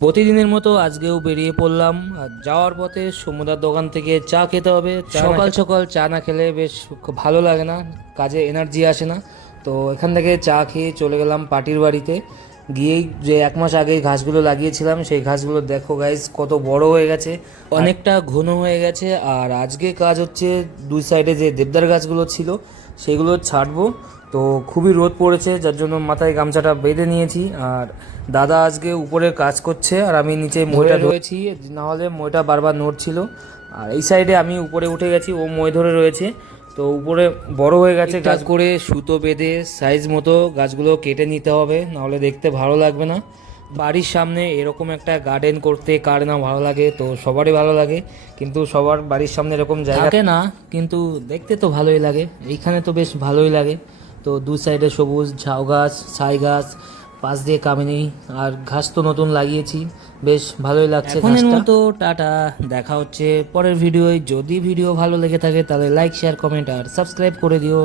প্রতিদিনের মতো আজকেও বেরিয়ে পড়লাম। আর যাওয়ার পথে সমুদার দোকান থেকে চা খেতে হবে। সকাল সকাল চা না খেলে বেশ খুব ভালো লাগে না, কাজে এনার্জি আসে না। তো এখান থেকে চা খেয়ে চলে গেলাম পার্টির বাড়িতে। গিয়েই যে 1 মাস আগে ঘাসগুলো লাগিয়েছিলাম সেই ঘাসগুলো দেখো গাইজ কত বড় হয়ে গেছে, অনেকটা ঘন হয়ে গেছে। আর আজকে কাজ হচ্ছে দুই সাইডে যে দেবদার গাছগুলো ছিল সেগুলো ছাড়বো। তো খুবই রোদ পড়েছে যার জন্য মাথায় গামছাটা বেঁধে নিয়েছি। আর দাদা আজকে উপরে কাজ করছে আর আমি নিচে মইটা রয়েছি, না হলে মইটা বারবার নড়ছিল। আর এই সাইডে আমি উপরে উঠে গেছি, ও মই ধরে রয়েছে। তো উপরে বড় হয়ে গেছে গাছ, করে সুতো বেঁধে সাইজ মতো গাছগুলো কেটে নিতে হবে, নাহলে দেখতে ভালো লাগবে না। বাড়ির সামনে এরকম একটা গার্ডেন করতে কার না ভালো লাগে, তো সবারই ভালো লাগে। কিন্তু সবার বাড়ির সামনে এরকম জায়গা থাকে না, কিন্তু দেখতে তো ভালোই লাগে। এইখানে তো বেশ ভালোই লাগে। তো দু সাইডে সবুজ ঝাউ গাছ, ছাই গাছ, পাশ দিয়ে কামিনী, আর ঘাস তো নতুন লাগিয়েছি, বেশ ভালোই লাগছে। এখনের মতো টাটা, দেখা হচ্ছে পরের ভিডিওয়। যদি ভিডিও ভালো লেগে থাকে তাহলে লাইক, শেয়ার, কমেন্ট আর সাবস্ক্রাইব করে দিও।